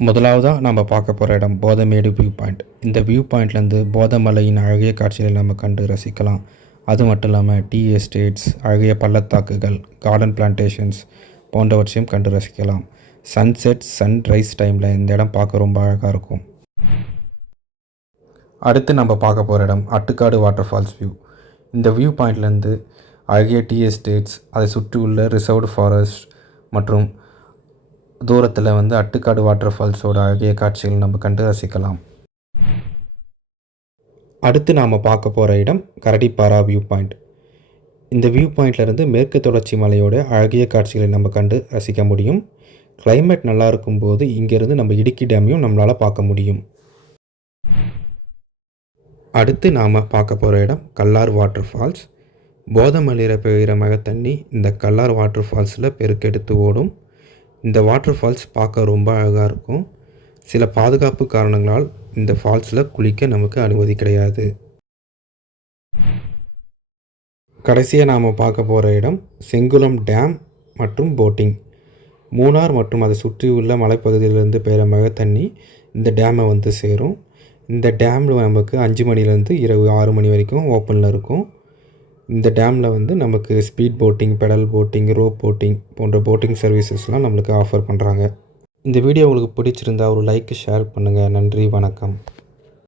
முதலாவதாக நம்ம பார்க்க போகிற இடம் போதமேடு வியூ பாயிண்ட். இந்த வியூ பாயிண்ட்லேருந்து போதமலையின் அழகிய காட்சிகளை நம்ம கண்டு ரசிக்கலாம். அது மட்டும் இல்லாமல் டீ எஸ்டேட்ஸ், அழகிய பள்ளத்தாக்குகள், கார்டன் பிளான்டேஷன்ஸ் போன்றவற்றையும் கண்டு ரசிக்கலாம். சன்செட், சன்ரைஸ் டைமில் இந்த இடம் பார்க்க ரொம்ப அழகாக இருக்கும். அடுத்து நம்ம பார்க்க போகிற இடம் அட்டுக்காடு வாட்டர் ஃபால்ஸ் வியூ. இந்த வியூ பாயிண்ட்லேருந்து அழகிய டீ எஸ்டேட்ஸ், அதை சுற்றி உள்ள ரிசர்வ்டு ஃபாரஸ்ட் மற்றும் தூரத்தில் அட்டுக்காடு வாட்டர் ஃபால்ஸோட அழகிய காட்சிகள் நம்ம கண்டு ரசிக்கலாம். அடுத்து நாம் பார்க்க போகிற இடம் கரடிப்பாரா வியூ பாயிண்ட். இந்த வியூ பாயிண்ட்லேருந்து மேற்கு தொடர்ச்சி மலையோட அழகிய காட்சிகளை நம்ம கண்டு ரசிக்க முடியும். கிளைமேட் நல்லா இருக்கும்போது இங்கேருந்து நம்ம இடுக்கி டேமையும் நம்மளால் பார்க்க முடியும். அடுத்து நாம் பார்க்க போகிற இடம் கல்லார் வாட்டர் ஃபால்ஸ். போதமலையில் பெய்கிற மழை தண்ணி இந்த கல்லார் வாட்டர் ஃபால்ஸில் பெருக்கெடுத்து ஓடும். இந்த வாட்டர் ஃபால்ஸ் பார்க்க ரொம்ப அழகாக இருக்கும். சில பாதுகாப்பு காரணங்களால் இந்த ஃபால்ஸில் குளிக்க நமக்கு அனுமதி கிடையாது. கடைசியாக நாம் பார்க்க போகிற இடம் செங்குளம் டேம் மற்றும் போட்டிங். மூணார் மற்றும் அதை சுற்றி உள்ள மலைப்பகுதியிலிருந்து பெய்கிற மழை தண்ணி இந்த டேமை சேரும். இந்த டேமில் நமக்கு 5 மணிலேருந்து இரவு 6 மணி வரைக்கும் ஓப்பனில் இருக்கும். இந்த டேமில் நமக்கு speed boating, pedal boating, rope boating போன்ற போட்டிங் சர்வீசஸ்லாம் நம்மளுக்கு ஆஃபர் பண்ணுறாங்க. இந்த வீடியோ உங்களுக்கு பிடிச்சிருந்தா ஒரு லைக், ஷேர் பண்ணுங்கள். நன்றி, வணக்கம்.